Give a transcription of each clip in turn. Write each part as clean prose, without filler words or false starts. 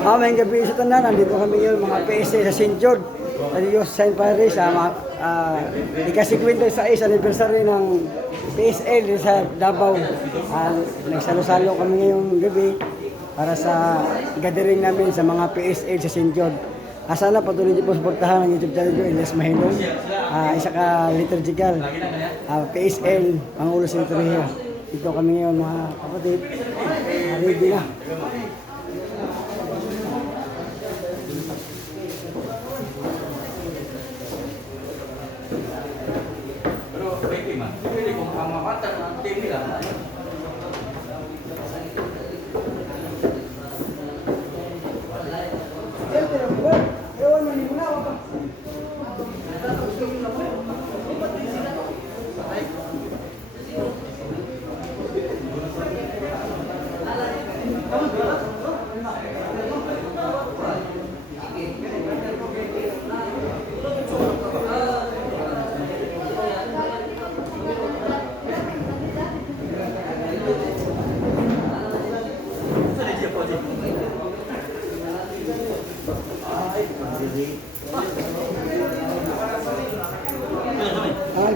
May gabi sa tanan, nandito kami ngayon mga PSA sa St. George, sa Diyos Saint Paris, sa ika-56 anniversary ng PSL sa Davao. Nagsalo-salo kami ngayong gabi para sa gathering namin sa mga PSL sa St. George. Sana patuloy niyo po suportahan ang YouTube channel ko, Elias Mahilong. Isa ka liturgical, PSL, Pangulo sa Liturhiya. Dito kami ngayon mga kapatid, ready na. Pwede kung pamamatan ng team nila.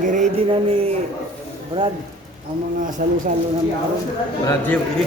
Ready na ni Brad ang mga salo-salo na meron. Brad Gio, ini.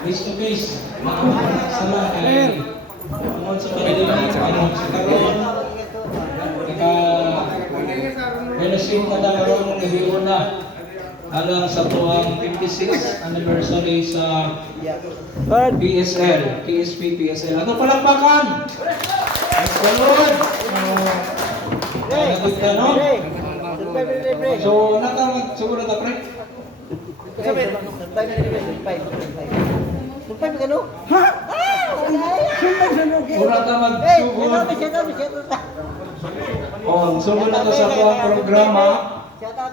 Face to face. Sala ay tungkol sa pagdilihan sa karon. Benefit na karon ng hiyon na alang sa tuwang 56th anniversary sa PSL, KSP PSL. Ato palakpakan. Let's go Lord. So, nakasugod na pre. Mura ka magsugod. Sugod na to sa tuwang programa.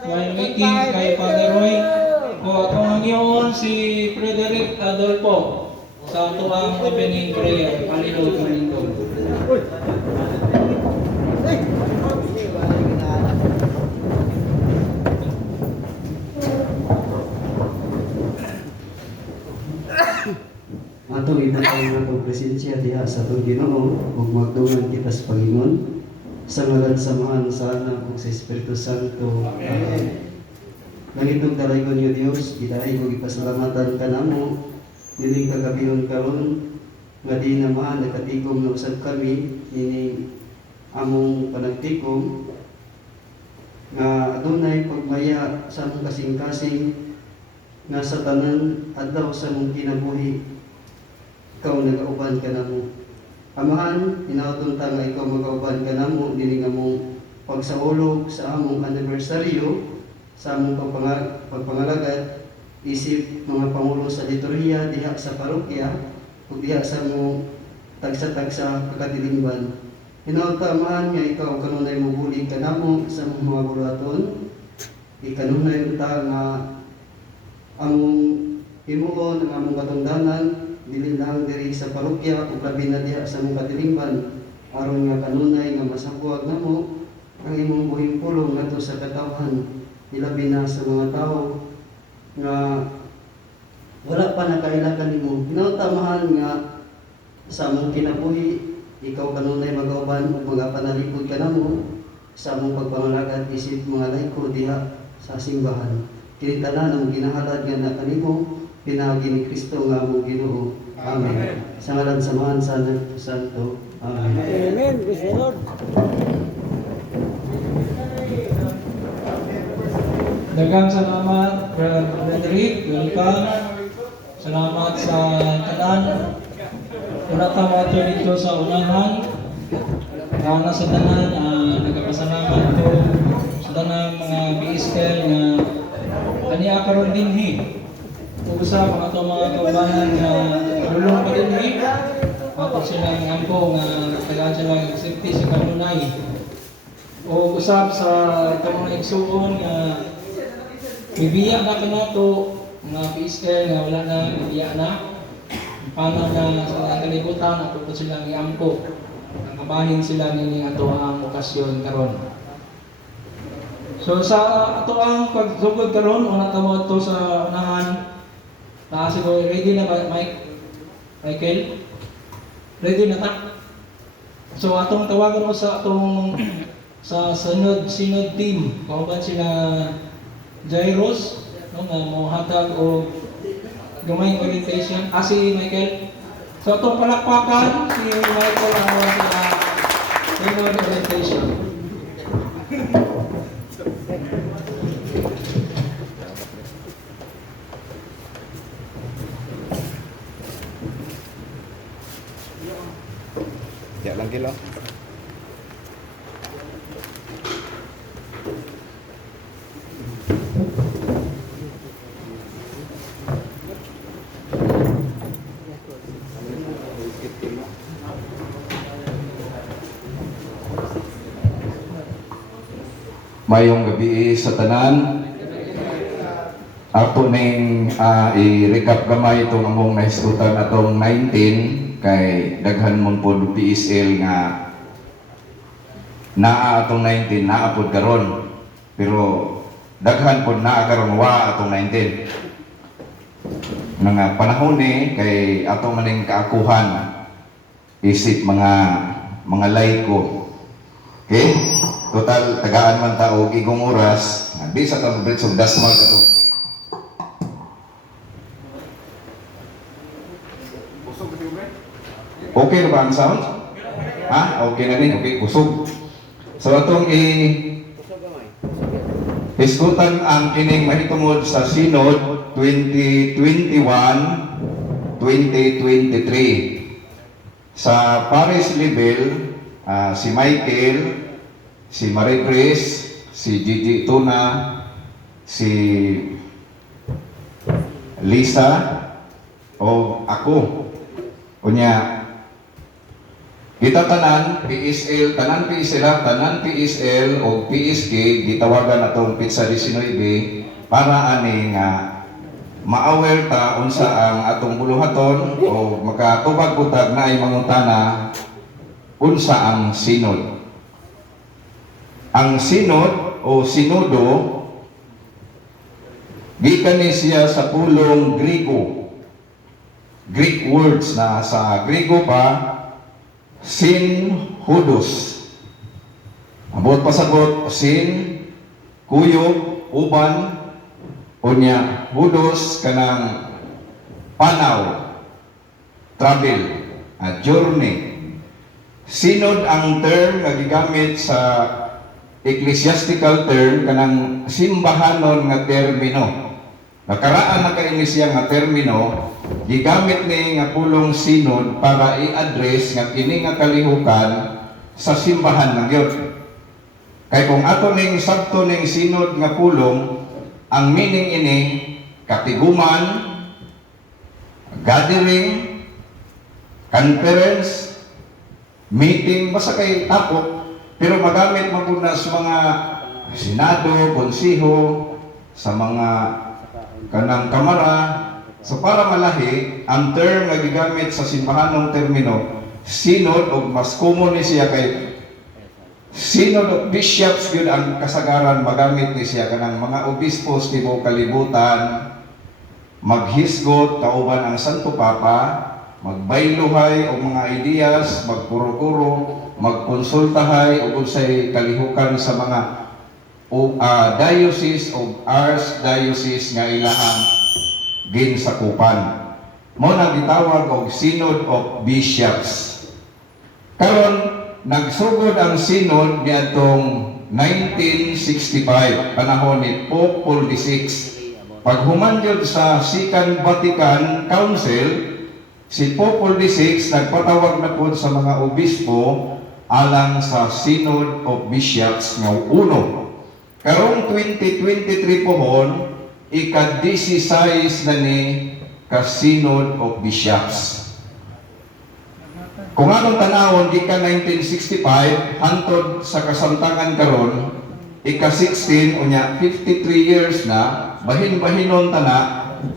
May meeting kay Padre Roy. Atong nangyawon si Frederick Adolfo sa tuwang opening prayer. Palilog ng lingkod. Atong ibutang nga itong presensya diha sa itong Ginoo ug magtuman kita sa Panginoon sa ngalan samahan sa Anak ug sa Espiritu Santo. Amen. Nangitong dalagon niyo Dios, gidaay ug ipasalamatan kanamo dining kagabion karon nga di naman nakatigom na usab kami ini among panagtikom nga adunay pagmaya sa among kasing-kasing nga sa tanan adlaw sa among kinabuhi. Ikaw nagauban ka na mo. Amahan, inautong nga ikaw magauban ka na mo, dining among pagsaulog sa among anibersaryo, sa among pagpangalagad, isip mga pangulo sa liturhiya, diha sa parokya, o diha sa among tagsa-tagsa kakatilimban. Inautong amahan nga ikaw kanunay mabulig ka na mo sa among mga bulaton, ikanunay ta nga among himuon, ang among katungdanan, dili lang diri sa parokya ug labi na diha sa among katilingban aron nga kanunay nga masabuag namo ang imong buhing pulong ngadto sa katawhan ilabi na sa mga tawo nga wala pa nakailangan nimo. Ginautamahan nga sa among kinabuhi, ikaw kanunay magauban ug mga panalipod ka namo sa among pagpangalagad isip mga layko diha sa simbahan. Kini tanan ang ginahalad nga na kanimo pinagi ni Kristo nga among Ginoo. Amen. Sa ngalan samahan sa Anak Santo. Amen. Amen. Praise the Lord. Daghang salamat, Brother Frederick. Welcome. Salamat sa tanan. Una tawa dito sa unahan. Ana sa tanan, nagpasalamat ko sa tanang mga biiskel nga kaniya karon dinhi. Ug sa mga to mga kaubanan nga lulong pa dinhi. Ako silang ampo nga tagaan sila safety sa kanunay. O usab sa itong mga igsuon nga bibiya na kanato mga PSL nga wala na bibiya na. Paano na sa kalibutan ako po silang iampo. Nakabahin sila nini ato ang okasyon karon. So sa ato ang pagsugod karon una tamo ato sa unahan. Taas ko ready na ba Mike? Michael? Ready na ta? So atong tawagan mo sa atong sa synod team. Kauban sila Jairus, no, nga mohatag o gamay orientation. Si Michael. So itong palakpakan, si Michael ang mga sila synod orientation. Ya lang kilo. Mayong gabi sa tanan. Ako ning i-recap gamay itong among nahisgutan atong 19 kay daghan mon pod PSL nga naa atong 19 naa pod karon. Pero daghan pod naa karon wa atong 19. Mga panahon ni kay ato maning kaakuhan isip mga layko. Okay? Total tagaan man ta og igong oras, di sa tong bridge of dasmal kato. Okay na ba ang sound? Ha? Okay na din. Okay, kusog. So atong iskutan ang kining mahitungod sa Synod 2021-2023. Sa parish level, si Michael, si Marie Chris, si Gigi Tuna, si Lisa, o ako. Kunya, kita tanan PSL, tanan PSL o PSG gitawagan atong Pizza 19 para ani nga ma-aware ta unsa ang atong buluhaton o makatubag-utag na ay mangutana unsa ang sinod. Ang sinod o sinodo gikan ni siya sa pulong Grego. Greek words na sa Grego pa Synhodos. Abot pasagot sin, kuyog, uban, unya, hudos kanang panaw, travel, journey. Synod ang term nga gigamit sa ecclesiastical term kanang simbahanon nga termino. Nakaraan na kaini siya nga termino, gigamit ni nga pulong synod para i-address nga kini nga kalihukan sa simbahan ng Dios. Kay kung ato ning sakto ning synod nga pulong, ang meaning ini katiguman, gathering, conference, meeting, basta kay tapok, pero magamit maguna sa mga senado, konsiho, sa mga kanang kamara. So para malahi, ang term nga gigamit sa simbahanong termino, synod o mas common ni siya kay synod of bishops yun ang kasagaran magamit ni siya kanang mga obispos tibo kalibutan maghisgot kauban ang Santo Papa, magbayluhay o mga ideas, magkuro-kuro, magkonsultahay o unsay kalihukan sa mga diocese o archdiocese nga ilahang ginsakupan. Mo nang gitawag og Synod of Bishops. Karon nagsugod ang synod niadtong 1965 panahon ni Pope Paul VI. Paghuman gyud sa Second Vatican Council, si Pope Paul VI nagpatawag na po sa mga obispo alang sa Synod of Bishops nga uno. Karong 2023 pohon, ika-16 na ni ka Synod of Bishops. Kung anong tanawon, ika 1965, hantod sa kasamtangan karon, ika 16, unya 53 years na, bahin-bahinon tana,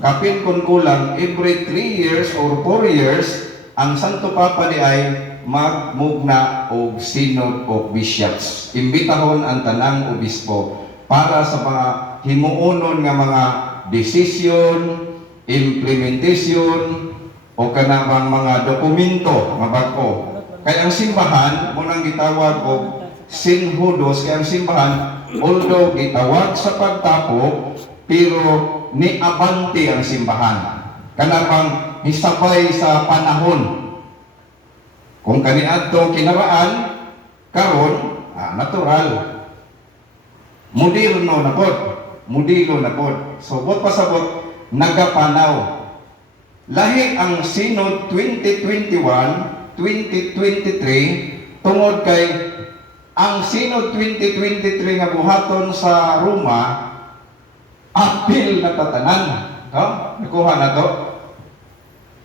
kapin kun kulang, every 3 years or 4 years, ang Santo Papa ni ay magmugna og Synod of Bishops. Imbitahon ang tanang obispo para sa mga himuonon nga mga desisyon, implementation o kanang mga dokumento nga bag-o. Kaya ang simbahan mo nang gitawag og synhodos, kaya ang simbahan although gitawag sa pagtapo pero niabante ang simbahan. Kanang hisabay sa panahon. Kung kaniadto kinaraan karon natural. Moderno na pod. Modelo na pod. So bot pasabot nagapanaw. Lahi ang Synod 2021-2023 tungod kay ang Synod 2023 nga buhaton sa Roma apil na tatanan. No? Nakuha na to.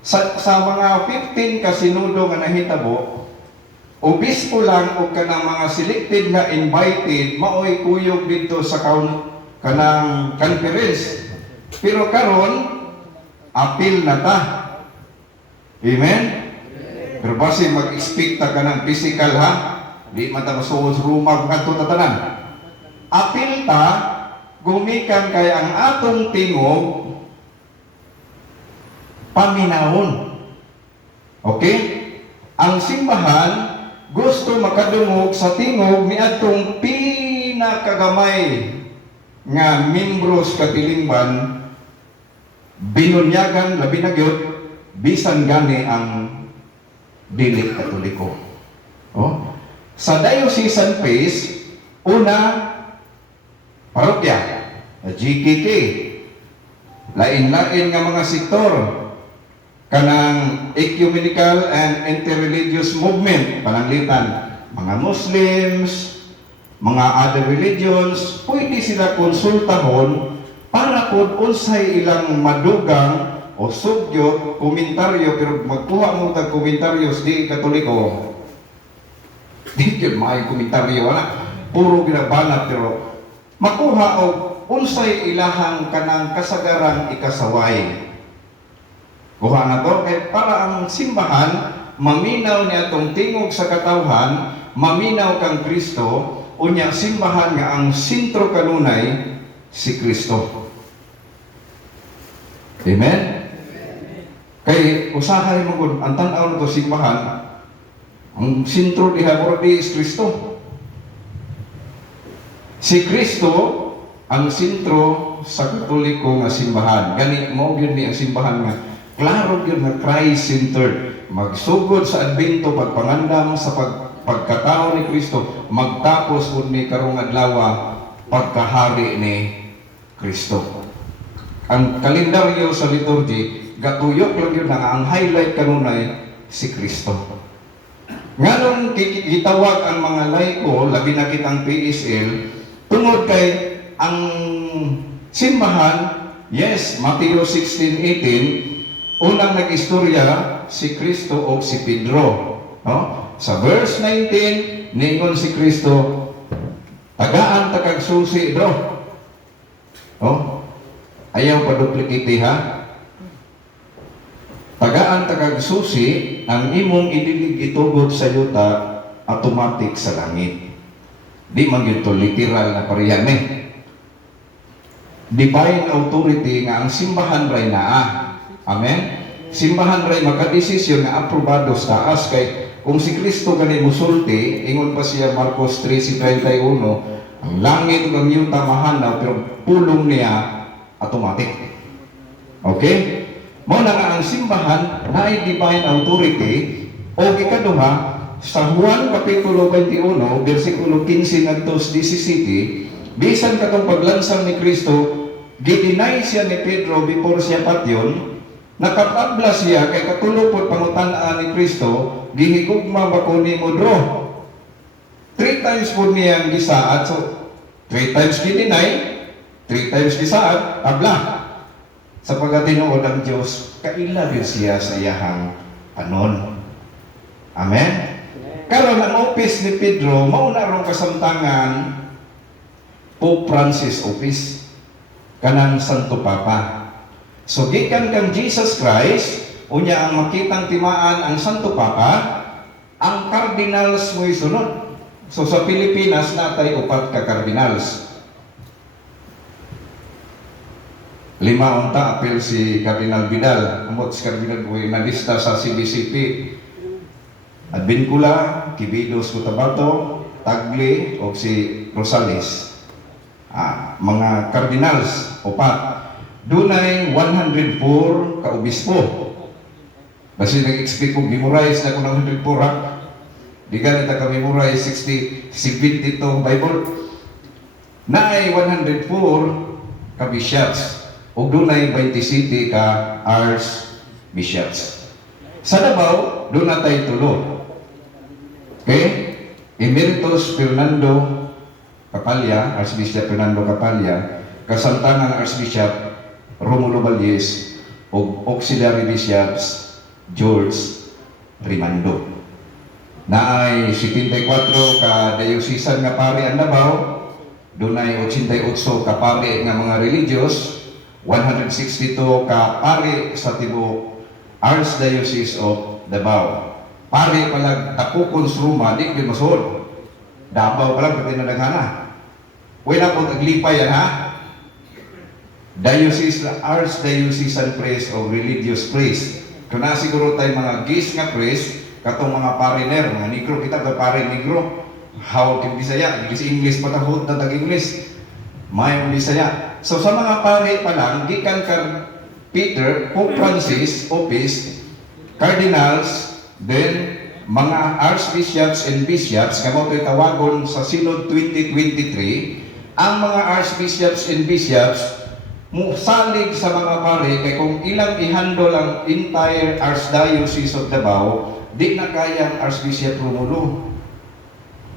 Sa mga 15 ka sinudo nga nahitabo, obispo lang o kanang mga selected na invited maoy kuyog dito sa kanang conference. Pero karon apil na ta. Amen? Pero basi mag-expect ka ng physical ha. Di matapos rumah kanto tatanan. Apil ta gumikan kay ang atong tingog paminahon. Okay? Ang simbahan gusto makadungog sa tingog ni atong pinakagamay nga membros katilingban binunyagan labi na gyud bisan gani ang dili Katoliko. Oh, sa diocesan phase una parokya, GKK, lain-lain nga mga sektor kanang ecumenical and interreligious movement, pananglitan mga Muslims, mga other religions, pwede sila konsultahon para kung unsay ilang madugang o sugyot, komentaryo, pero magkuha mo tag komentaryo di Katoliko. Di yun may komentaryo na. Puro ginabanat, pero makuha o unsay ilahang kanang kasagaran ikasaway. Kuha na to, kaya para ang simbahan, maminaw niya itong tingog sa katawhan, maminaw kang Kristo, unya simbahan nga ang sentro kanunay si Kristo. Amen? Kay usahay mo gud ang tan-aw nito simbahan, ang sentro diha mura di is Kristo. Si Kristo ang sentro sa Katoliko nga simbahan. Gani mo gyud ni ang simbahan nga klaro gyud nga Christ-centered. Magsugod sa Adbento pagpangandam sa pagkatao ni Kristo, magtapos pud ni karong adlaw pagkahari ni Kristo. Ang kalendaryo sa liturgy gatuyok lang yun na ang highlight kanunay si Kristo. Ngayon gitawag ang mga laiko, labi na kitang PSL, tungod kay ang simbahan, yes, Mateo 16:18, unang nag-istorya si Kristo o si Pedro. No? Sa verse 19, ningon si Kristo, tagaan takag susi do. No? Ayaw pa duplicate ha. Tagaan takag susi, ang imong idilig itugot sa yuta, automatic sa langit. Di man yun to literal na pariyan divine authority nga ang simbahan ray naa. Amen? Simbahan ray makadesisyon nga aprobado sa taas kay kung si Kristo gani musulti, ingon pa siya Marcos 13:31, ang langit ug ang yuta mahanaw pero pulong niya automatic. Okay? Mao na nga ang simbahan naay divine authority o ikaduha sa Juan kapitulo 21 bersikulo 15 ngadto 17 bisan katong paglansang ni Kristo gidinay siya ni Pedro before siya patyon nakapabla siya kay katulupod pangutan-an ni Kristo gihigugma ba ko nimo dro 3 times po niyang gisaad so 3 times gidinay 3 times gisaad tabla sa pagkatinuod ang Diyos, kaila rin siya sa iyahang anon. Amen? Karon ang office ni Pedro, mauna rong kasamtangan Pope Francis office, kanang Santo Papa. So, gikan kang Jesus Christ, unya ang makitang timaan ang Santo Papa, ang cardinals mo'y sunod. So, sa Pilipinas, natay 4 ka cardinals. 5 unta apel si Cardinal Vidal amot si Cardinal Buhay nalista sa CBCP Advincula, Kibidos Cotabato, Tagle o si Rosales mga cardinals 4 dunay 104 ka obispo basi nag-expect kong memorize na kung 104 ha di ganita ka memorize 60, 72 Bible naay 104 ka bishops ug dunay 27 ka archbishops. Sa Davao, doon na tayo tulo. Okay? Emeritus Fernando Capalla, Archbishop Fernando Capalla, kasamtangang Archbishop Romulo Valles, ug Auxiliary Bishops George Rimando. Naay 74 ka diocesan nga pari ang Davao, dunay 88 ka pari nga mga religious, 162 ka pari sa tibuok Archdiocese of Davao. Pari palag tapukon sa Roma, di ko masod. Davao palag pati na daghana. Wala po taglipay yan ha. Diocese na Archdiocesan Priest o Religious Priest. Kung na siguro tayo mga gis nga priest, katong mga pariner, mga negro, kita ka pari negro. How can Bisaya? English patahod na tag-English. May Bisaya. So sa mga pare pa lang, gikan kang Peter, Pope Francis, office, cardinals, then mga archbishops and bishops, kamo to'y tawagon sa Synod 2023, ang mga archbishops and bishops, salig sa mga pare, kay kung ilang i-handle ang entire Archdiocese of Davao, di na kaya ang Archbishop Romulo.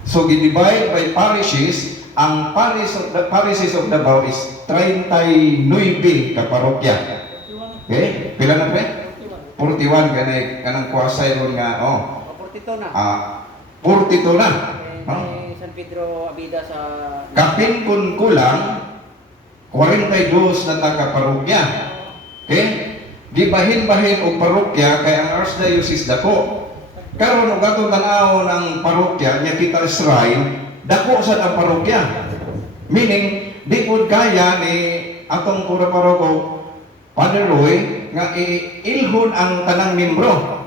So, gidivide by parishes, ang parishes of Davao is 39 ka parokya. Okay? Pila na pre? 41 kanang kuwasay ron nga 42 na. 42 na. San Pedro Abida sa Kapin kun kulang 42 na taga parokya. Okay? Gibahin-bahin og parokya kay ang Archdiocese dako. Karon og atong tan-aw ng parokya nya kita shrine, dako sad ang parokya. Meaning di pud kaya ni atong pura paroko Father Roy nga ilhon ang tanang membro.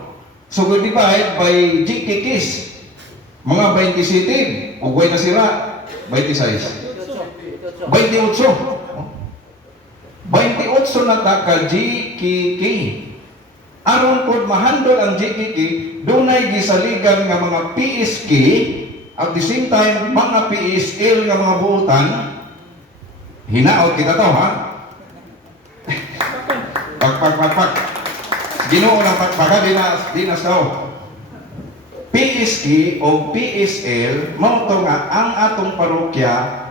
So we divide by GKKs. Mga 27 ug way na sira 26. 28 na ka GKK. Aron pod mahandle ang GKK, dunay gisaligan nga mga PSK at the same time mga PSL nga mga buotan. Hinaot kita to ha. Pak. Ginoo ng pakpaga di na sao. PSK o PSL mao to nga ang atong parokya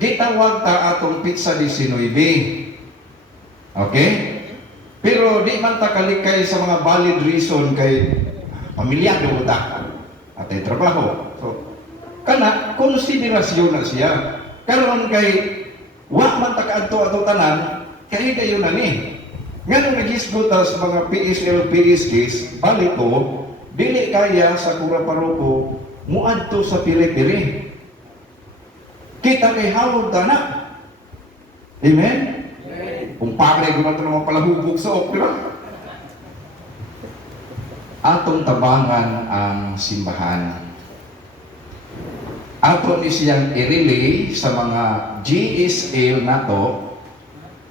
gitawag ta atong pizza 19. Okay? Pero di man ta kalikay sa mga valid reason kay pamilya do ta at trabaho. So kana konsiderasyon na siya. Karon kay wa man ta kaadto ato tanan kay dayon na ni. Ngano nagisgot sa mga PSL PSKs balito dili kaya sa kura paroko muadto sa pili-pili. Kita kay hawod ta na. Amen. Kung pare gumato naman pala hubog sa ok, di ba? Atong tabangan ang simbahan. Ato ni siyang i-relay sa mga GSL nato,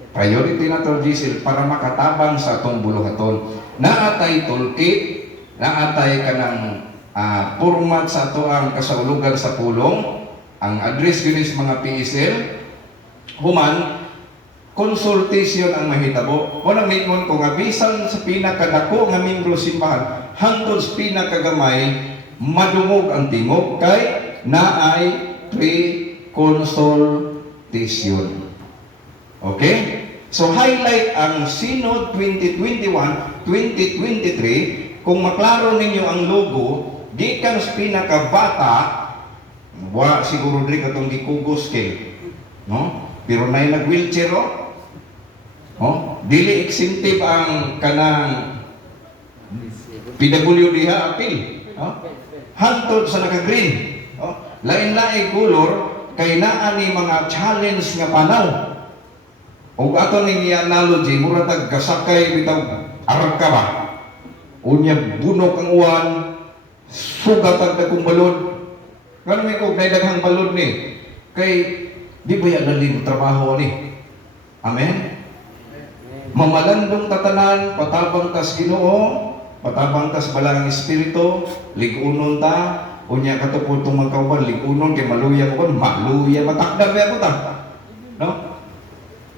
priority na to GSL para makatabang sa atong buluhaton. Naatay toolkit, naatay kanang format sa ato ang kasaulugan sa pulong, ang address yun is mga PSL, human, consultation ang mahitabo. Unang mingon ko nga, bisan sa pinakadako nga membro simbahan, hangtod sa pinakagamay, madungog ang tingog, kay naay pre-consultation. Okay? So, highlight ang Synod 2021-2023. Kung maklaro ninyo ang logo, gikan sa pinakabata, siguro rin katong gikugos kay, no? Pero may nag-wheelchair, dili exemptive ang kanang PWD appeal. Hantod sa naka-green. Lain-lain color, kay naa ni mga challenge nga panaw. O ato ning analogy, mura tag gasakay bitaw arka ba? Unya bunok ang uwan, sugat ang dagkong balod. Ngano may kog daghang balod ni? Kay di ba yan naling trabaho ni? Amen? Mamalandong tatanan, patabang tas Ginoo, patabang tas balang espiritu, ligunon ta, unya katupod itong magkauban, ligunon kay maluya ko, maluya, matakdar na ako ta. No?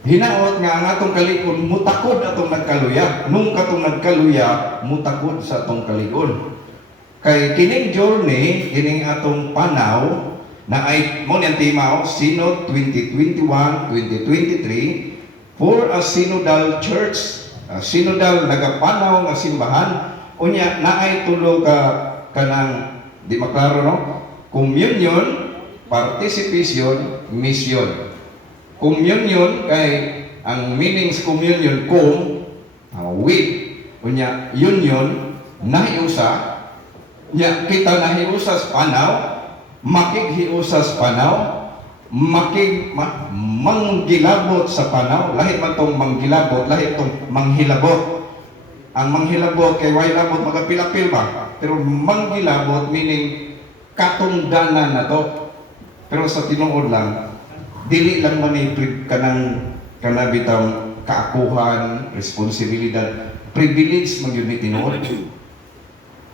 Hinaot nga ang atong kalikon, mutakod atong nagkaluya. Nung katong nagkaluya, mutakod sa atong kalikon. Kay kining journey, kining atong panaw, na ay, mo niyang tema, Synod 2021-2023, for a synodal church, synodal nagapanaw nga simbahan, unya na ay tulo ka kanang, di maklaro no? Communion, participation, mission. Communion kay ang meanings communion with unya union nahiusa nya kita nahiusa sa panaw makighiusa sa panaw manggilabot sa panaw lahi man tong manggilabot lahi tong manghilabot. Ang manghilabot kay way labot magapil-apil ba, pero manggilabot meaning katungdanan na to. Pero sa tinuod lang dili lang man kanabitang kaakuhan, responsibilidad, privilege man yun ni tinuod.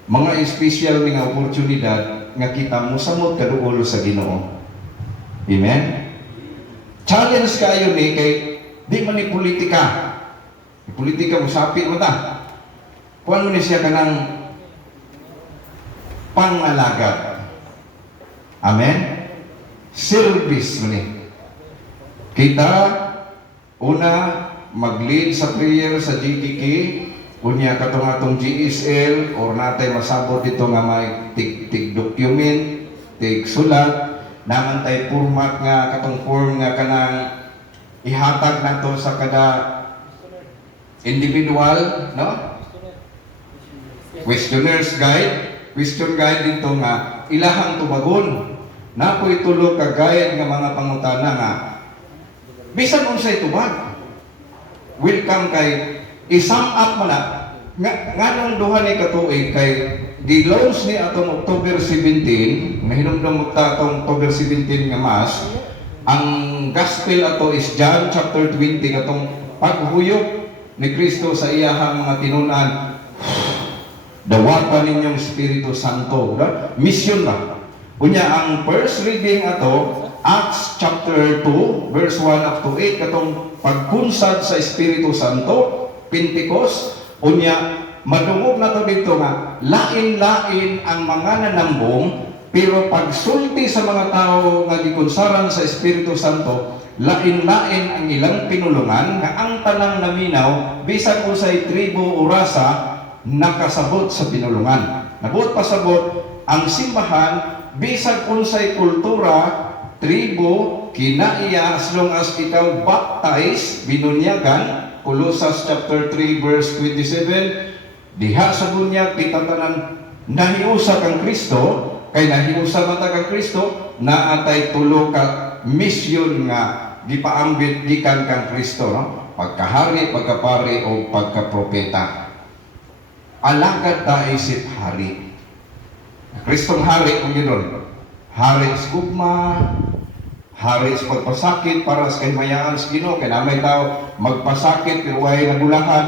Mga special nga oportunidad nga kita mo samot kaduol sa Ginoo. Amen? Challenge kayo ni kay di man ni politika. Politika mo sapi mo ta. Kuan mo ni siya kanang pangalagat. Amen? Service mo ni. Kita, una, mag-lead sa prayer sa GKK, unya katong atong GSL, or natay masabot dito nga may tig-document, tig-sulat, naman tay format nga, katong form nga kanang ihatag na to sa kada individual, no? Questioner's guide, question guide dito nga, ilahang tumagon, na po itulo ka guide nga mga pangutana nga, bisan unsay tubag. Welcome kay i-sum up mo na nganong duha ni katuig kay di-launch ni atong October 17, nga hinumdum mo ta atong October 17 nga mass. Ang gospel ato is John chapter 20 katong paghuyop ni Kristo sa iyahang mga tinunan. Dawatan ninyong Espiritu Santo, mission ba? Unya ang first reading ato Acts chapter 2 verse 1 up to 8 katong pagkunsad sa Espiritu Santo, Pentecost, unya madungog na to dito nga lain-lain ang mga nanambong, pero pagsulti sa mga tao nga gikunsaran sa Espiritu Santo, lain-lain ang ilang pinulungan nga ang tanang naminaw bisan usay tribo o rasa nakasabot sa pinulungan. Nabuot pasabot ang simbahan bisan unsay kultura, tribo, kinaiya, as long as ikaw baptize, binunyagan, Colossus chapter 3 verse 27, diha sa bunyag, kita tanan nahiusa kang Kristo, kay nahiusa mata kang Kristo, naatay tulo ka mission nga gipaambit gikan kang Kristo, no? pagkahari, pagkapari o pagkapropeta. Alagad ta isip hari. Kristong hari kung gano'n. Hari sa gugma, hari sa pagpasakit para sa kahimayaan sa Ginoo. Kaya namay tao magpasakit pero way nagulahan,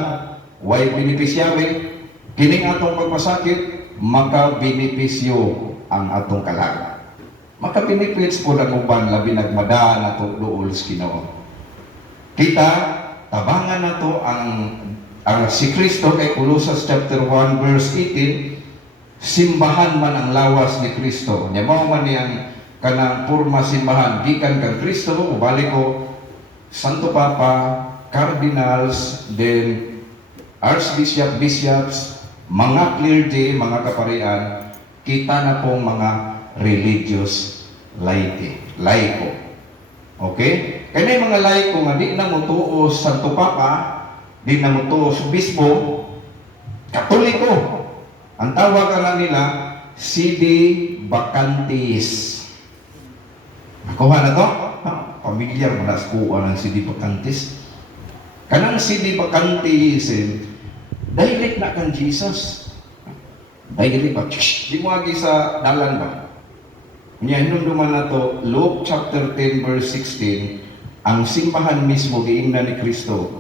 way beneficiary. Kining atong pagpasakit, makabenepisyo ang atong kalag. Makabenefits po ng uban labi nagmada na to dool sa Ginoo. Kita, tabangan na to ang si Kristo kay Colossus chapter 1 verse 18, simbahan man ang lawas ni Kristo. Nya mao man niyang kanang purma simbahan gikan kang Kristo ubalik ko Santo Papa, cardinals, then archbishop, bishops, mga clergy, mga kaparian, kita na pong mga religious laiko. Okay? Kaya mga laiko nga di na mutuo Santo Papa, di na mutuo Bispo, Katoliko. Ang tawag lang nila, sidi vacantis. Nakuha na to? Pamilyar mo na sa kuha ng sidi vacantis. Kanang sidi vacantis, direct na kang Jesus. Direct ba? Di mo agi sa dalan ba? Ngayon nung duman na to, Luke chapter 10 verse 16, ang simbahan mismo giingnan ni Kristo,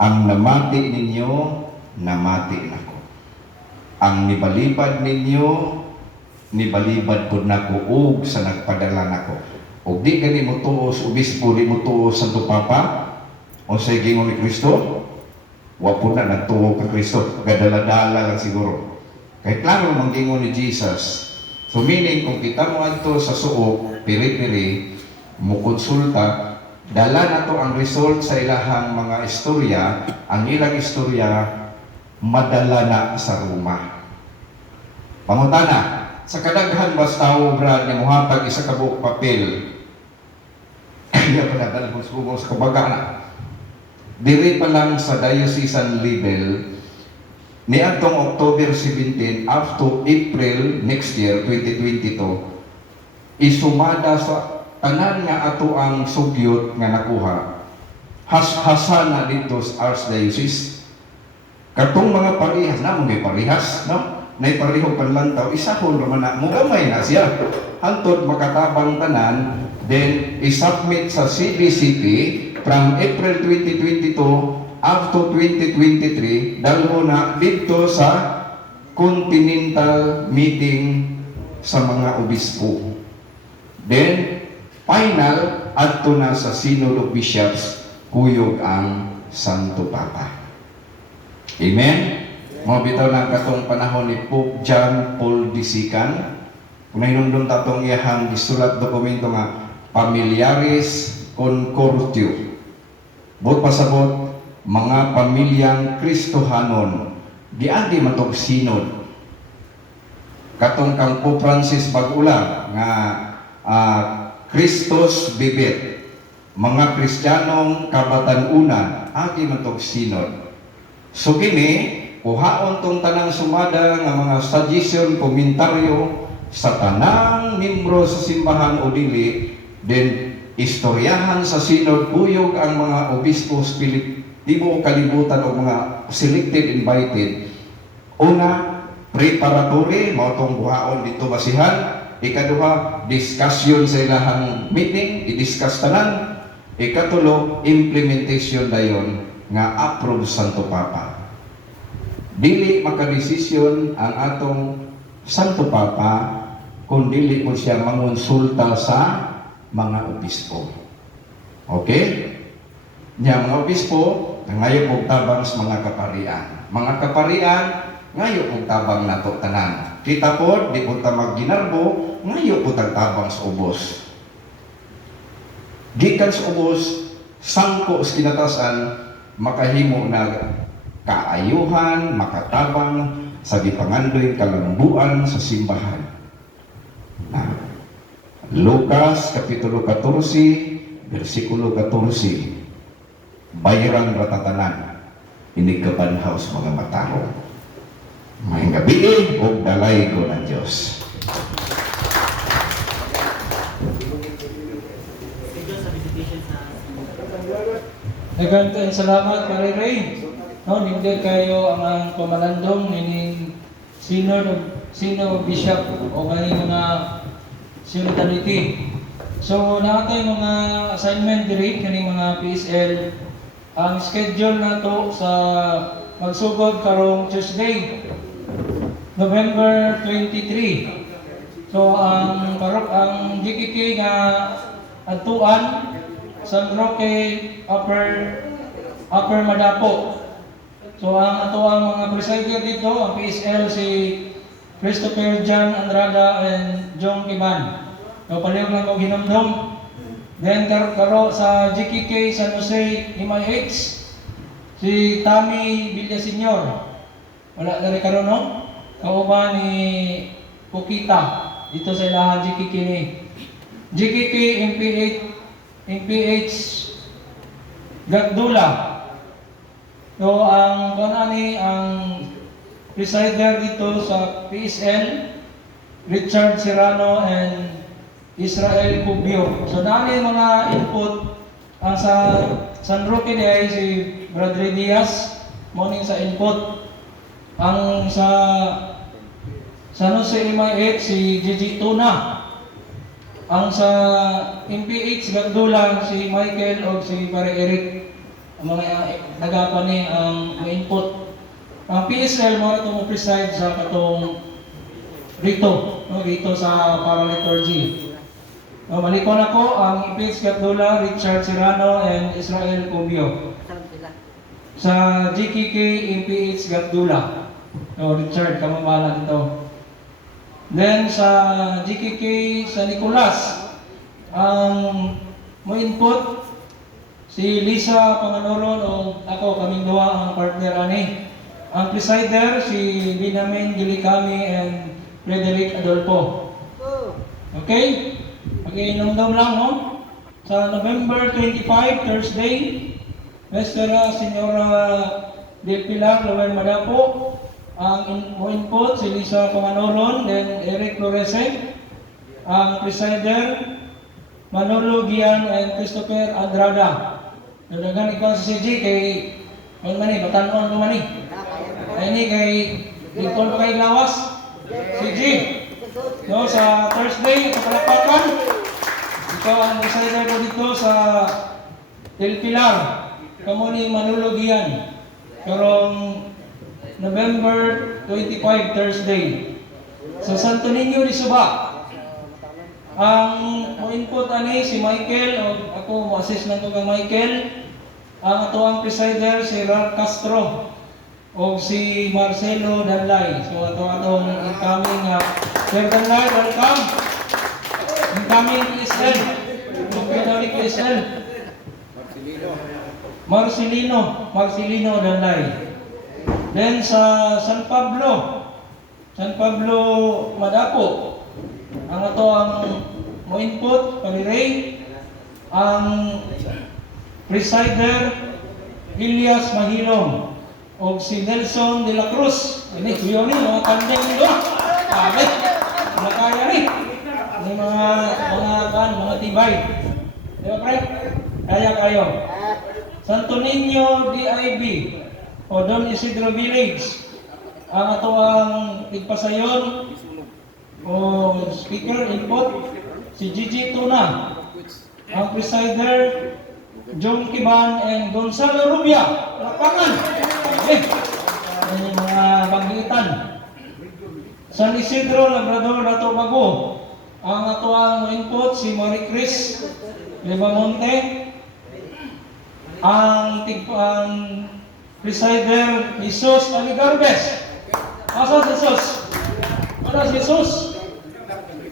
ang namati ninyo, namati nako. Ang nibalibad ninyo, nibalibad po nako ug sa nagpadala nako. Ug di gani mo tuos obispo, di mo tuos Santo Papa, o sa gingon ni Kristo, wa po na nagtuo ka Kristo, gadala-dala lang siguro. Kahit klaro manggingon ni Jesus. So meaning, kung kita mo ato sa suok, piri-piri, mo konsulta, dala na to ang result sa ilahang mga istorya, ang ilang istorya, madala na sa Roma. Pangutana, sa kadaghan basta obra niya muhatag isa ka buok papel, kaya panadala kung sumong sa kabagana. Diri pa lang sa diocesan level, ni atong October 17 up to April next year, 2022, isumada sa tanan nga ato ang sugyot nga nakuha, has-hasan na dito sa Archdiocese. Katong mga parihas, na may parihas, no? Nay parihong panlantaw, isahon naman na, mugamay na siya. Hantod makatabang tanan, then isubmit sa CBCP from April 2022 up to 2023, dahil na dito sa continental meeting sa mga obispo. Then, final, adto na sa Synod of Bishops, kuyog ang Santo Papa. Amen? Mga bitaw ng katong panahon ni Pope John Paul II, kung nahinundong tatong iyahang gisulat dokumento nga Familiaris Concordatio. Bot pasabot, mga pamilyang Kristohanon, giagi matog sinod. Katong kang Pope Francis Bagulang nga Christos Bibit, mga Kristiyanong kabatan-unan, agi matog sinod. So kini, kuhaon tong tanang sumada nga mga suggestion, komentaryo sa tanang membro sa simbahan o dili, then istoryahan sa sinod, kuyog ang mga obispos di mo kalibutan o mga selected, invited. Una, preparatory, mao tong buhaon dito basihan. Ikaduha, discussion sa ilahang meeting, i-discuss tanan. Ikatulo, implementation dayon nga approve Santo Papa. Dili makadesisyon ang atong Santo Papa kung dili po siya mangonsulta sa mga obispo. Okay? Nya mga obispo, ngayon pong tabang sa mga kaparian. Mga kaparian, ngayon pong tabang nato tanan. Kita po, di po ta magginarbo, ngayon po tabang sa ubos. Gikan sa ubos, sangko sa kinatasan, makahimo na kaayuhan, makatabang sa gipangandoy kalambuan sa simbahan. Lucas, Kapitulo 14, versikulo 14, bayaran ratatanan, inigkabanhaw sa mga matao. Mayang gabi, o dalay ko ng Diyos. Daghang salamat Pare Ray. No, hindi kayo ang pamalandong ni sino bishop o kay mga synodality. So natay mga assignment diri kani mga PSL. Ang schedule nato sa magsugod karong Tuesday, November 23. So ang GKK nga adtuan San Roque Upper Madapo. So ang ato ang mga presider dito, ang PSL si Christopher John Andrada and John Kiban. So palihog lang ko hinumdum. Then karo sa GKK San Jose MIH si Tommy Villaseñor. Wala na rin karon no? Kauban ni Pukita dito sa ilahan GKK ni GKK MPH Gagdula. So ang kanani ang presider dito sa PSL Richard Serrano and Israel Cubio. So nani mga input ang sa San Roque ay si Bradley Diaz morning sa input. Ang sa San Jose MIH si Gigi Tuna. Ang sa MPH Gagdula si Michael o si Pare Eric. Ang mga nagapan ni ang input. Ang PSL mo itong preside sa katong rito, no, rito sa paraliturgy. No, malikon ako ang MPH Gagdula, Richard Serrano and Israel Cubio. Sa GKK MPH Gagdula. No, Richard, kamamala dito. Then sa GKK sa Nicolas, ang mo input si Lisa Panganoron o ako, kaming duha ang partner ani. Ang presider si Binamin Gilicami and Frederick Adolfo. Okay? Mag-inomdom lang, no? Sa November 25, Thursday, Mestera Senyora Del Pilar, Lowen Madapo. Ang input si Lisa Panganoron, then Eric Florese. Ang presider Manolo Gian and Christopher Andrada. Nadagan ikaw sa CG kay mani batanon ko mani. Ay ni kay dito pa kay lawas. CG. No sa Thursday sa Kalapakan. Ikaw ang presider ko dito sa Del Pilar. Kamo ni Manolo Gian. Karong November 25, Thursday. Sa Santo Niño de Suba. Ang mo-input ani si Michael, o ako mo-assist lang ko kay Michael. Ang ato ang presider si Ralph Castro o si Marcelo Danlay. So atong incoming Sir Danlay, welcome. Incoming PSL. Incoming PSL. Marcelino Danlay. Then sa San Pablo Madapo, ang ato ang mo input Pare ang presider Elias Mahilong o si Nelson de la Cruz. Ini kuyo ni mga kandeng nito. Amen. Wala kaya ni. Ini mga tibay. Di ba pre? Kaya kayo. Santo Niño DIB o Don Isidro Village. Ang ato ang igpasayon o speaker input si Gigi Tuna. Ang presider John Kiban and Gonzalo Rubia. Lapangan. Yan yung mga banggitan. San Isidro Labrador Dato Bago. Ang ato ang input si Marie Chris Lebamonte. Ang presider Jesus Aligarbes. Asa si Jesus? Ano si Jesus?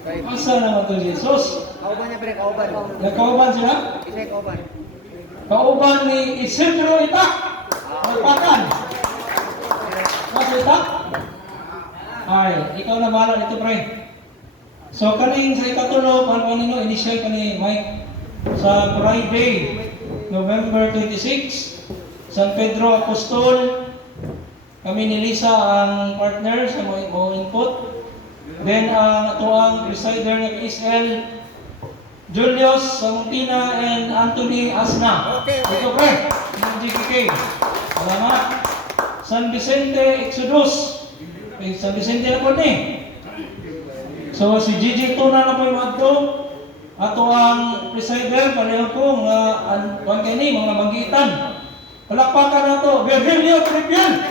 Asa naman to Jesus? Kauban niya pre, kauban. Nagkauban sila? Isa kauban. Kauban ni Isidro Itak. Magpakan. Mas Itak? Ay, ikaw na bahala dito pre. So kaning sa ikatulo, paano ninyo initial ka ni Mike sa Friday, November 26, San Pedro Apostol. Kami ni Lisa ang partner sa mo input. Then ang atuang presider ng PSL, Julius Samuntina and Anthony Asna. Okay. Ito pre. GKK. Salamat. San Vicente Exodus. San Vicente na po ni. So si Gigi Tuna na po yung adto. Ato ang presider, pareho ko, mga manggitan. Palakpakan na to. Virgilio Tripian.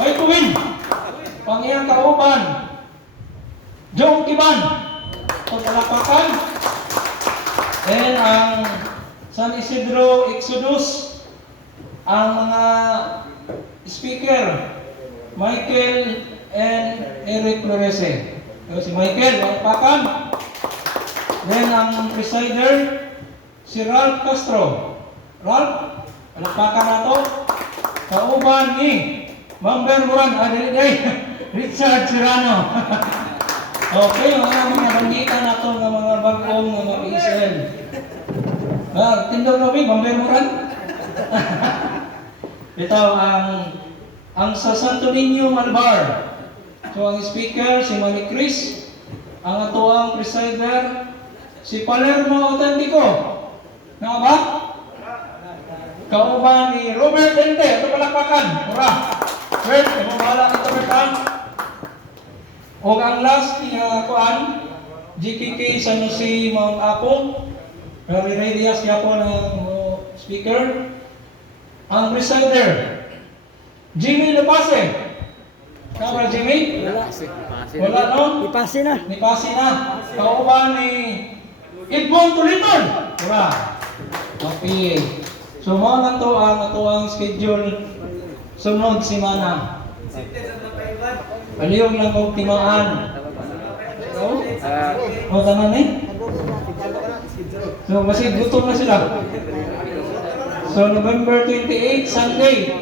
Ay tuwin. Pangiyang kauban. Jong Kiban. So palakpakan. And ang San Isidro Exodus. Ang mga speaker, Michael and Eric Flores. Si Michael, palakpakan. Then ang presider, si Ralph Castro. Ralph, palakpakan na to. Kauban ni Member Buran, Richard Serrano. Okay, mga banditan na to ng mga bagong mga PSL. Tindog na ba, Member Buran? Ito, ang sa Santo Niño Malbar. So, ang speaker, si Manny Chris. Ang atuang presider, si Palermo Autentico. Nga ba? Kauban ni Robert Ente. Ito palakpakan. Hurra! Robert, ito bahala ito Bertan. O ang last ni Kuan, GKK San Jose Mount Apo. Ray Diaz kaya po ng speaker. Ang presider, Jimmy Lepase. Kaya Jimmy? Wala no? Ipasi na. Nipasi na. Kauban ni Edmond Tuliton. Hurra! Okay. So mga na to ang schedule sunod simana. Palihog lang kong timaan. O tanan eh? So kasi gutom na sila. So November 28, Sunday.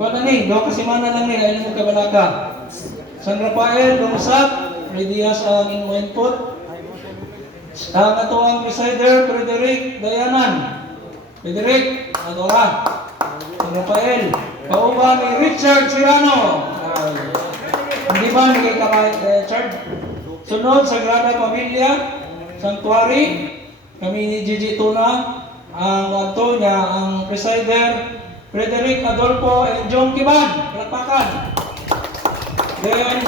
Kung ano ni, do kasi mana lang ni, ayun mo kabalaka. San Rafael, Lumusap, Redias ang input. Ang atuang presider, Frederick Dayanan. Frederick, Adora. San Rafael. Kauban ni Richard Serrano. Hindi ba nagay Richard? Sunod, Sagrada Familia, Sanctuary. Kami ni Gigi Tuna. Ang ato niya, ang presider, Frederick Adolfo and John Kiban. Palakpakan. Then,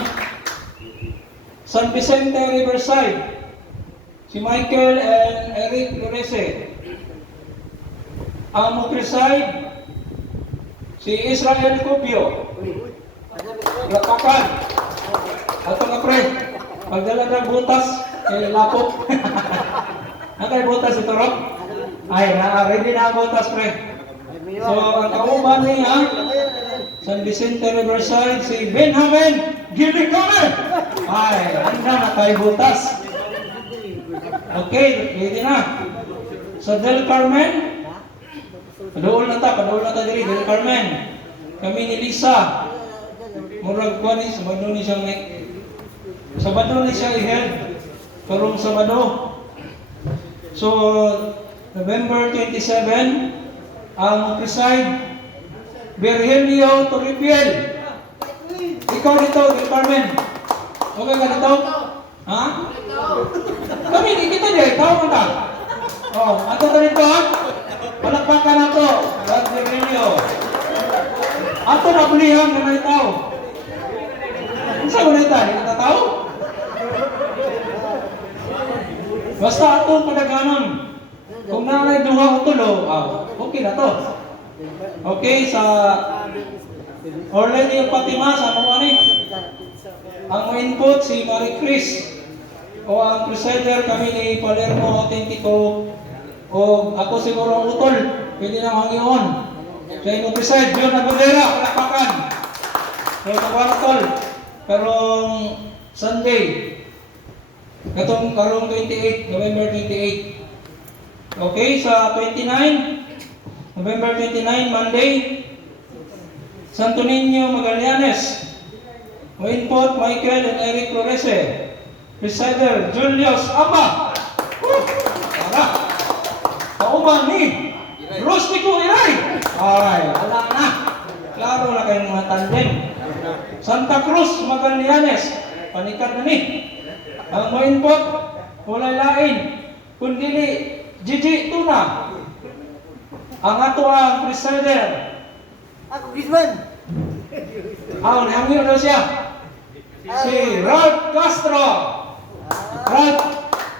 San Vicente Riverside. Si Michael and Eric Flores. Ang preside, si Israel Copio. Palakpakan. Ato nga pre, pagdala ng butas, lapok. Nakay butas ito ro? Ay, ready na ang butas pre. So, ang kauban niya, San Vicente Riverside, si Benjamin Gillicone. Ay, handa na tayo butas. Okay, ready na. Sa Del Carmen, padool na ta diri, Del Carmen. Kami ni Lisa. Murag ko ni, Sabado ni siya Sabado ni siya i-held. Karong Sabado. So, November 27, ang preside, Virgilio Torripiel. Ikaw dito, Del Carmen. Okay ka dito? Ha? Kami, di kita dyan. Ikaw mo na. Oh, ato ka dito, ha? Palakpakan na to. Virgilio. Ato na bulihan na na itaw. Ang sa muna itaw? Hindi na tao? Basta atong padaganon. Kung nanay duha o tulo, okay na to. Okay, sa Orlando Fatima, sa mga ni. Ang input si Marie Chris. O ang presider kami ni Palermo Autentico. O ako siguro ang utol. Pwede na mangion. Siya yung preside, yun na bandera, palakpakan. So, nagwala tol. Karong Sunday. Katong karong 28, November 28. Okay, sa 29, November 29, Monday, Santo Niño Magallanes. Input, Michael and Eric Flores. Presider, Julius Aba. Tara. Kauban ni Rustico Iray. Ay, ala na. Klaro na kayong mga tandem. Santa Cruz Magallanes. Panikan na ni. Ang mo input, wala lain. Kundi Gigi Tuna. ang ato ang presider. Ako, Grisman. Nangyo na siya. Si Rod Castro. Rod,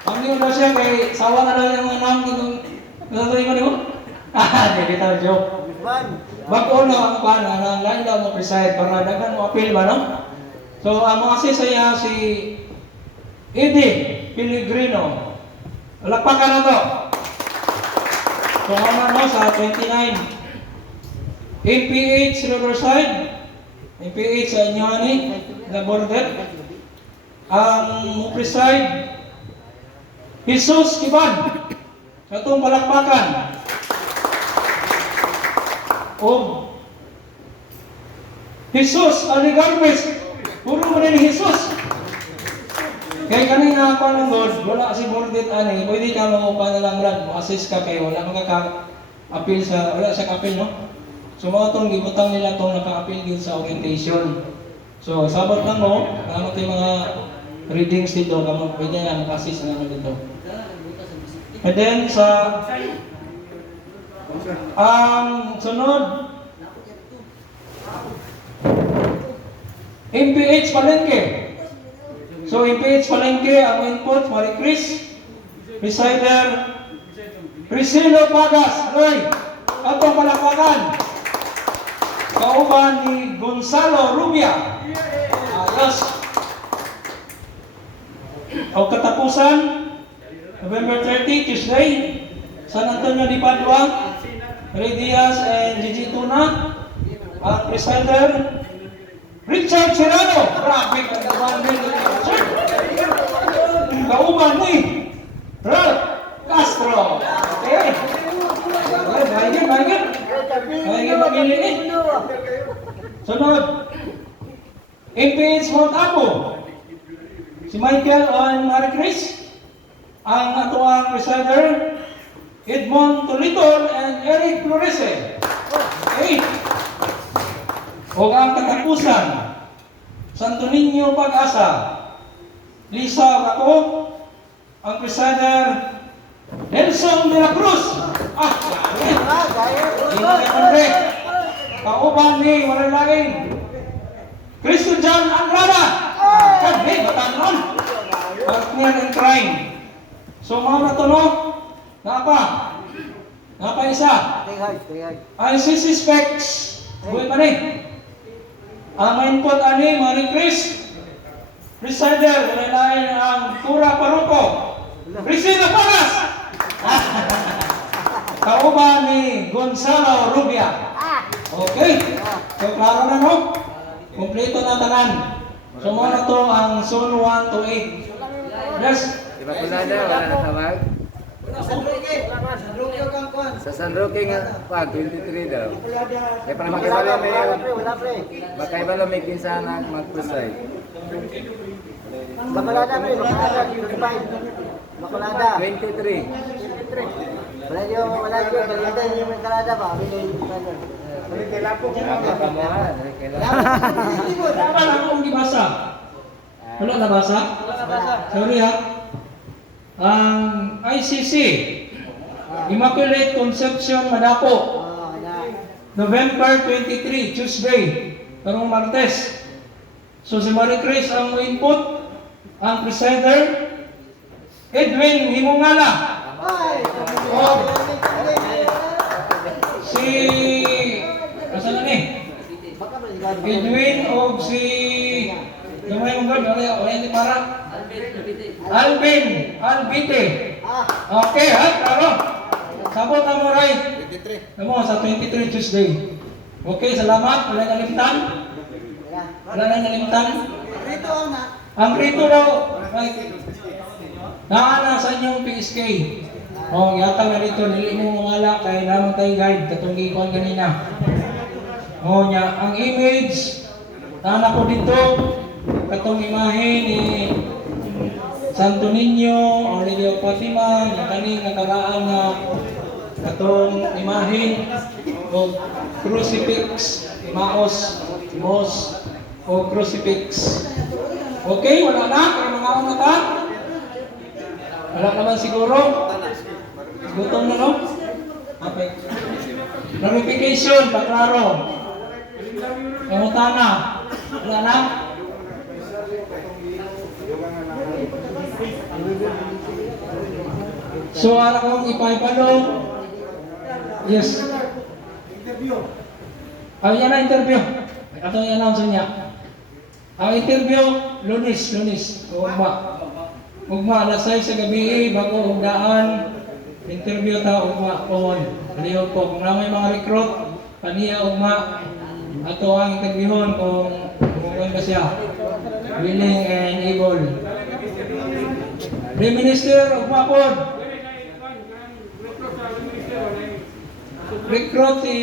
nangyo na siya kay sawa na lang yung nang gagawin mo niyo. Hindi kita joke. Grisman. Bago na ang pana, ang lain daw mo preside para dagan mo appeal ba, no? So, ang mga sisaya si Eddie Pellegrino. Alakpakan na to. So, ano sa 29. MPH Riverside. MPH sa inyo, ani? Labordet. Ang mo preside, Jesus Kiban. Sa itong palakpakan. O Jesus Aligarbes. Puro mo na ni Jesus. Kaya kanina ako ng Lord, wala si Bordet ani, pwede ka mangupa na lang rad, assist ka kayo, wala makaka-appeal sa, wala sa appeal, no? So mga itong gibutang nila itong naka-appeal din sa orientation. So sabot lang mo, ano tayo mga readings dito, pwede na naka-assist na naman dito. And then sa ang sunod, MPH Palengke. So, MPH Palengke, ang input, Marie Chris, presider, Priscilo Pagas, Roy, atong palakpakan. Kauban ni Gonzalo Rubia. Ayos. O katapusan, November 30, Tuesday, San Antonio de Padua, Ray Diaz and Gigi Tuna, ang presider, Richard Serrano. Grabe ka naman din, Richard. Kauban ni Rod Castro. Okay. Baigin. Magili eh. Sunod, MPH Mount Apo, si Michael and Marie Chris, ang atuang presider, Edmond Tolitol and Eric Florese. Okay. O ang katapusan, Santo Niño Pag-asa, Lisa Baco, ang presider, Nelson de la Cruz. Hindi kauban ni Malalagin, Cristo John Andrada. Hindi, batanon. Partner in crime. So mga na to, no? Napa isa. Ang suspects, buhay pa rin. Ang main pot ani, Marie Chris, presider, lain ang Tura Paruco, Priscilla Paras. Kauban ni Gonzalo Rubia. Okay. So klaro na, no? Kompleto na tanan. So mga na to ang zone 1 to 8. Yes. Diba kulada, wala na tawag? Sa San Roque nga, 23 daw. Kaya pala makibalo may kinsa na mag-preside. Makulada, 23. Wala nyo, balintay nyo may kalada ba? Tama na akong gibasa. Wala nabasa? Sorry ha. Ang ICC, Immaculate Conception Madapo, November 23, Tuesday, karong Martes. So si Marie Chris ang input, ang presider, Edwin Himungala. Si asa na ni? Edwin o si gamay mong gud, wala ni para. Albite. Okay ha, klaro. Sabot ang mo right. 23. Namo sa 23 Tuesday. Okay, salamat. Wala nalimtan. Ang rito daw. Naana sa inyong PSK. Yata na rito, nili mo mangala kay naman tayo guide, katong gikuan kanina. Nya, ang image, tana ko dito, katong imahe ni Santo Niño, o Lidio Fatima, yung kaning nakaraan na katong imahe, o crucifix, Maos, o crucifix. Okay, wala na? Kaya mga una ka? Wala naman siguro? Gutom na, no? Okay. Clarification, paklaro. Pangutana. Wala na? So, ara kong ipaipalo. Yes. Yan na interview. Ito yung announce niya. Ang interview, Lunes. Ugma, alas 6 sa gabi, bago ugdaan. Interview ta, ugma, on. Palihog po, kung na may mga recruit, paniya, ugma. Ato ang interviewon kung ba siya. Willing and able. Prime Minister, ugma po. Recruit si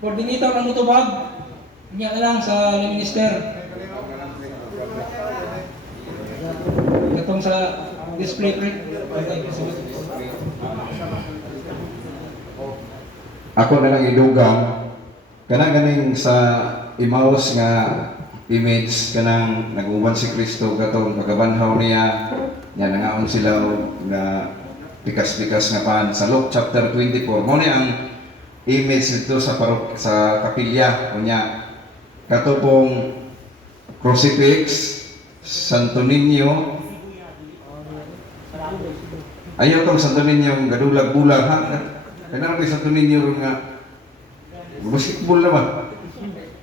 coordinator ng Mutubag. Niya na lang sa minister. Katong sa display print. Ako na lang idugang kanang ganing sa imaos nga image kanang naguban si Kristo katong pagabanhaw niya nya nangaon sila nga pikas-pikas nga pan sa Luke chapter 24 mo ni ang image dito sa sa kapilya unya katupong crucifix Santo Niño ayaw tong Santo Niño gadulag-bulag ha kailangan may Santo Niño rin nga basketball naman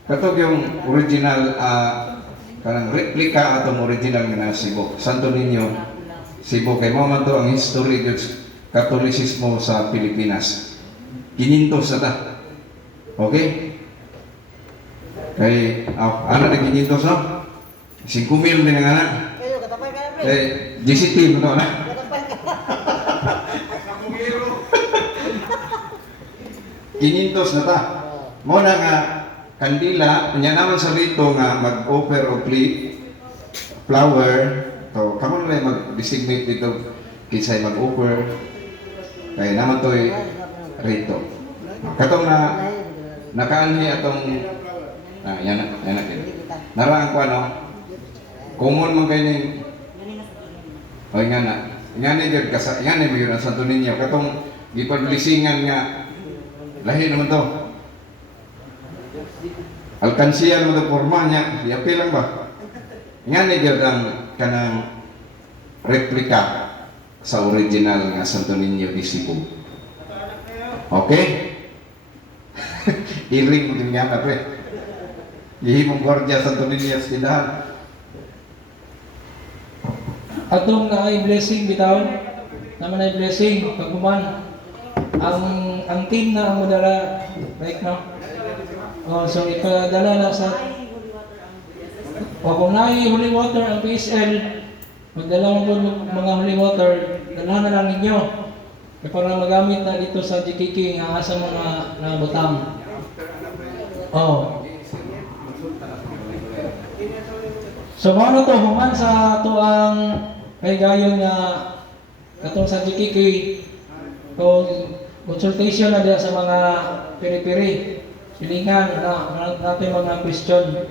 katog yung original kanang replika atong original nga na Cebu Santo Niño Cebu kay mo man to ang history ng Katolisismo sa Pilipinas 500 na ta okay kay ano na 500 no 5,000 din ang anak kay GCT mo to na Kinintos na ta. Mo na nga kandila, kanya naman sa rito nga mag-offer o flower. So, kamo na mag-designate dito kisay mag-offer. Kaya naman to'y rito. Katong na nakaanhi atong yan na. Naraan ko ano, common man kayo ng o nga na. Nga na yun, nga na yun ang Santo Niño. Katong gipablisingan nga lahi naman to. Alkansiya naman to forma niya. Yapi lang ba? Nga na yun ang kanang replika sa original nga Santo Niño di Cebu. Okay? Iring mo din nga na pre. Ihimong gwardiya Santo Niño sa tindahan. Atong na ay blessing bitaw. Naman ay blessing pagkuman. Ang team na ang modala right now. So ipadala na sa kung naay holy water ang PSL, magdala mo po mga holy water, dalahan na lang ninyo. Para magamit na dito sa GKK nga asa mga nabutang. So mao to human sa tuang kay gayon nga katong sa GKK kung consultation na diya sa mga piri-piri silingan na natin mga question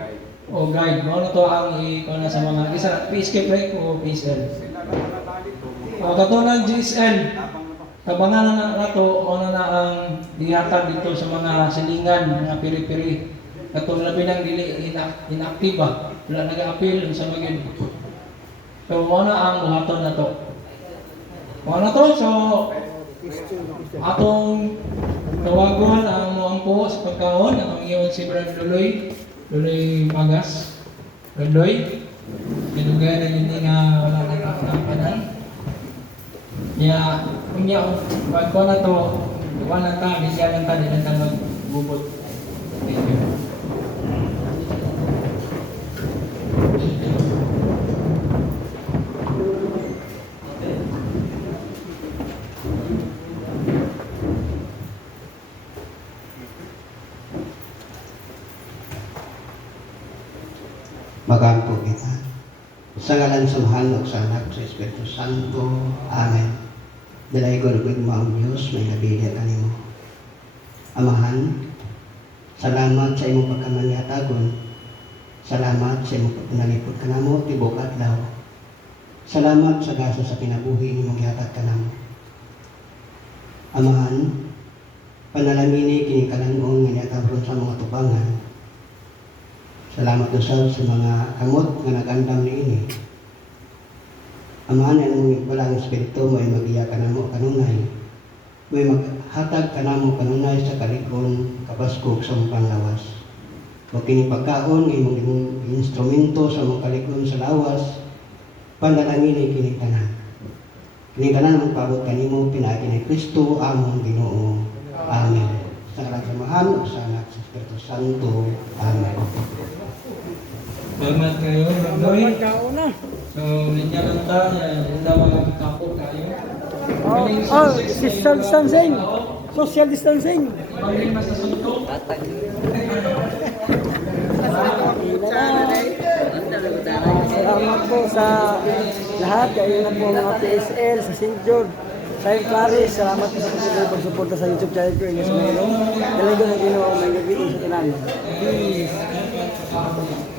o guide mo na to ang na sa mga isa PSK break o PSL katunan GSL kabangan na to o na ang dihatag dito sa mga silingan mga piri-piri katong labi ng dili inactive wala nag-appeal sa magin so mo na ang buhaton na to so atong tawagon ang muampo sa pagkaon ang iyon si Brad Luloy Magas Luloy kinugay na yun nga wala nagkakapanan kaya kung niya pag ko na to iwan na ta bisya lang ta din ang magbubot. Thank you. Magampo kita. Sa ngalan sa Mahal o sa Anak sa Espiritu Santo. Amen. Dalay ko nagwig maong Diyos, may nabili ka nimo. Amahan, salamat sa imong pagkamanyatagon. Salamat sa imong pagpanalipod ka namo, tibok adlaw. Salamat sa gaso sa kinabuhi ni mong gihatag ka namo. Amahan, Panalamini kini kalanon nga natabron sa mga tubangan. Salamat usab sa mga kamot nga nagandam niini. Amahan ang walang espiritu mo ay magiya ka namo kanunay. May maghatag ka namo kanunay sa kalikon kabaskog sa mga lawas. O kini pagkaon imong instrumento sa mga kalikon sa lawas, panalangin kini tanan. Kini tanan ang pabot kanimo pinaagi ni Kristo among Ginoo. Amen. Sa ngalan sa Mahal o sa Anak sa Espiritu Santo. Amen. Salamat kayo, Brother. Kauna. So, linya lang ta, hindi mga kapot kayo. Social distancing. Social distancing. Pagling mas sa suntok. Salamat po sa lahat. Kayo na po mga PSL sa St. George. Sa Clarice, salamat po sa pagsuporta sa YouTube channel ko. Ilyas Mayroon. Talaga na Ginoo may gabi sa tanan. Peace.